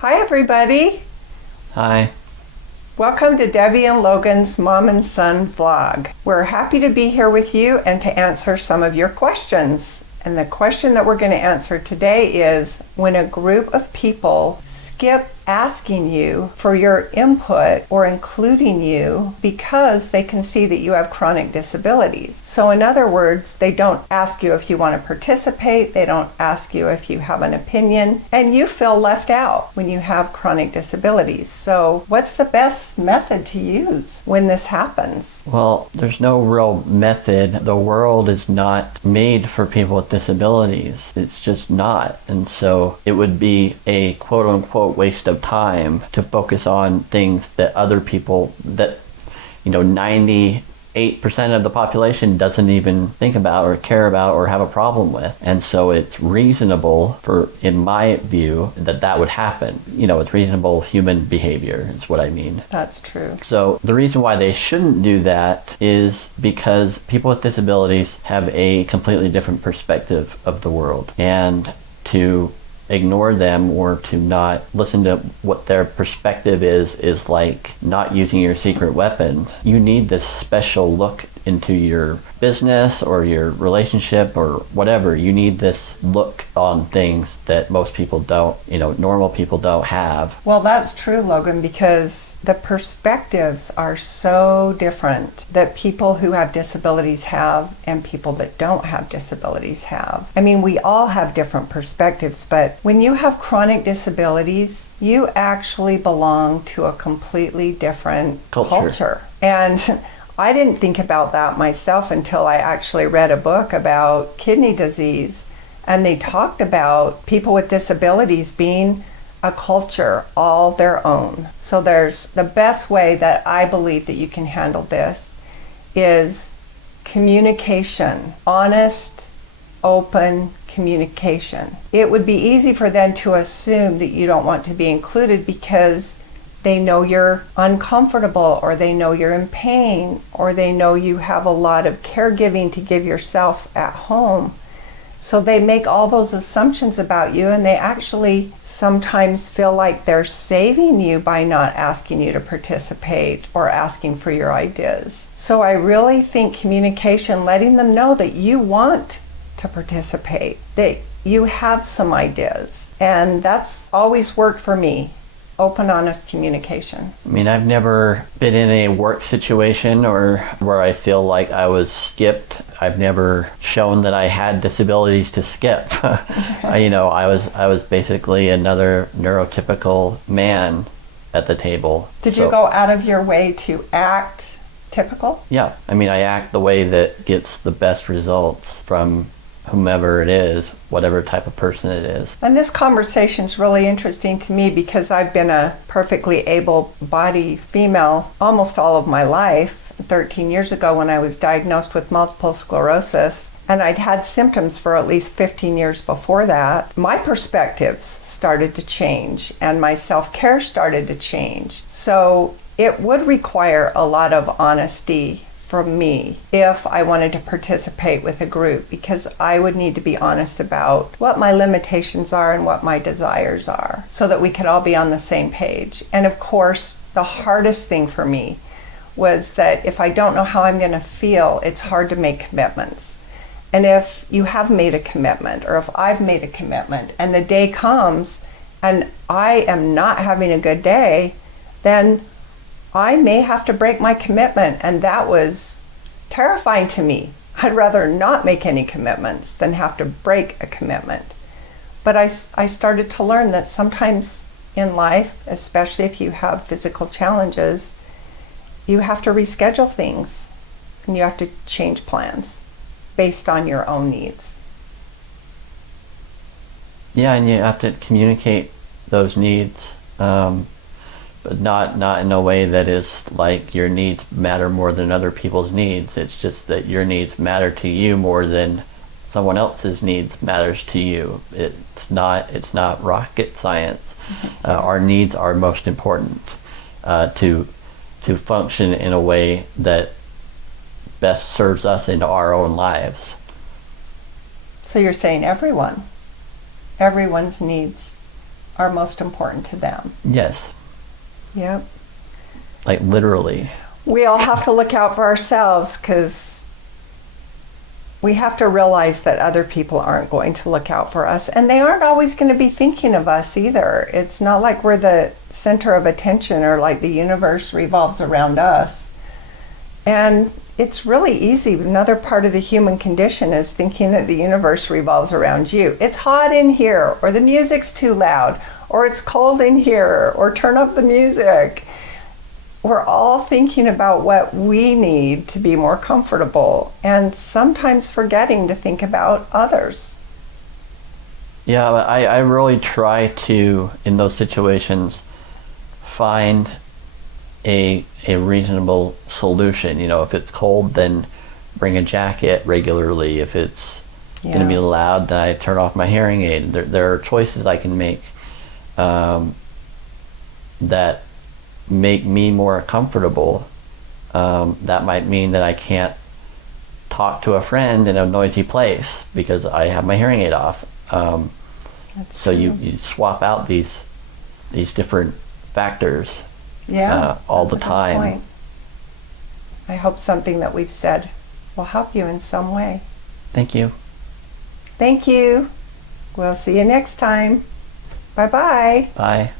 Hi, everybody. Hi. Welcome to Debbie and Logan's Mom and Son vlog. We're happy to be here with you and to answer some of your questions. And the question that we're going to answer today is, when a group of people skip asking you for your input or including you because they can see that you have chronic disabilities. So in other words, they don't ask you if you want to participate, they don't ask you if you have an opinion, and you feel left out when you have chronic disabilities. So what's the best method to use when this happens? Well, there's no real method. The world is not made for people with disabilities. It's just not. And so it would be a quote unquote waste of time to focus on things that other people, that 98% of the population doesn't even think about or care about or have a problem with. And so it's reasonable in my view, that would happen. It's reasonable human behavior is what I mean. That's true. So the reason why they shouldn't do that is because people with disabilities have a completely different perspective of the world. And to ignore them or to not listen to what their perspective is like not using your secret weapon. You need this special look into your business or your relationship or whatever. You need this look on things that most people don't, normal people don't have. Well, that's true, Logan, because the perspectives are so different that people who have disabilities have and people that don't have disabilities have. I mean, we all have different perspectives, but when you have chronic disabilities, you actually belong to a completely different culture. And I didn't think about that myself until I actually read a book about kidney disease, and they talked about people with disabilities being a culture all their own. So there's the best way that I believe that you can handle this is communication, honest, open communication. It would be easy for them to assume that you don't want to be included because they know you're uncomfortable, or they know you're in pain, or they know you have a lot of caregiving to give yourself at home. So they make all those assumptions about you, and they actually sometimes feel like they're saving you by not asking you to participate or asking for your ideas. So I really think communication, letting them know that you want to participate, that you have some ideas, and that's always worked for me. Open, honest communication. I mean, I've never been in a work situation or where I feel like I was skipped. I've never shown that I had disabilities to skip. I was basically another neurotypical man at the table. Did you go out of your way to act typical? Yeah, I mean, I act the way that gets the best results from whomever it is, whatever type of person it is. And this conversation is really interesting to me because I've been a perfectly able-bodied female almost all of my life. 13 years ago when I was diagnosed with multiple sclerosis, and I'd had symptoms for at least 15 years before that, my perspectives started to change and my self-care started to change. So it would require a lot of honesty from me if I wanted to participate with a group, because I would need to be honest about what my limitations are and what my desires are so that we could all be on the same page. And of course, the hardest thing for me was that if I don't know how I'm going to feel, it's hard to make commitments. And if you have made a commitment, or if I've made a commitment, and the day comes and I am not having a good day, then I may have to break my commitment, and that was terrifying to me. I'd rather not make any commitments than have to break a commitment. But I started to learn that sometimes in life, especially if you have physical challenges, you have to reschedule things and you have to change plans based on your own needs. Yeah, and you have to communicate those needs. But not in a way that is like your needs matter more than other people's needs. It's just that your needs matter to you more than someone else's needs matters to you. It's not rocket science. Our needs are most important to function in a way that best serves us in our own lives. So you're saying everyone's needs are most important to them. Yes. Yep. Like literally. We all have to look out for ourselves, because we have to realize that other people aren't going to look out for us, and they aren't always going to be thinking of us either. It's not like we're the center of attention, or like the universe revolves around us. And it's really easy. Another part of the human condition is thinking that the universe revolves around you. It's hot in here, or the music's too loud, or it's cold in here, or turn up the music. We're all thinking about what we need to be more comfortable, and sometimes forgetting to think about others. Yeah, I really try to, in those situations, find a reasonable solution. You know, if it's cold, then bring a jacket regularly. If it's going to be loud, then I turn off my hearing aid. There are choices I can make that make me more comfortable. That might mean that I can't talk to a friend in a noisy place because I have my hearing aid off. So you swap out these different factors all the time. Point. I hope something that we've said will help you in some way. Thank you. Thank you. We'll see you next time. Bye-bye. Bye.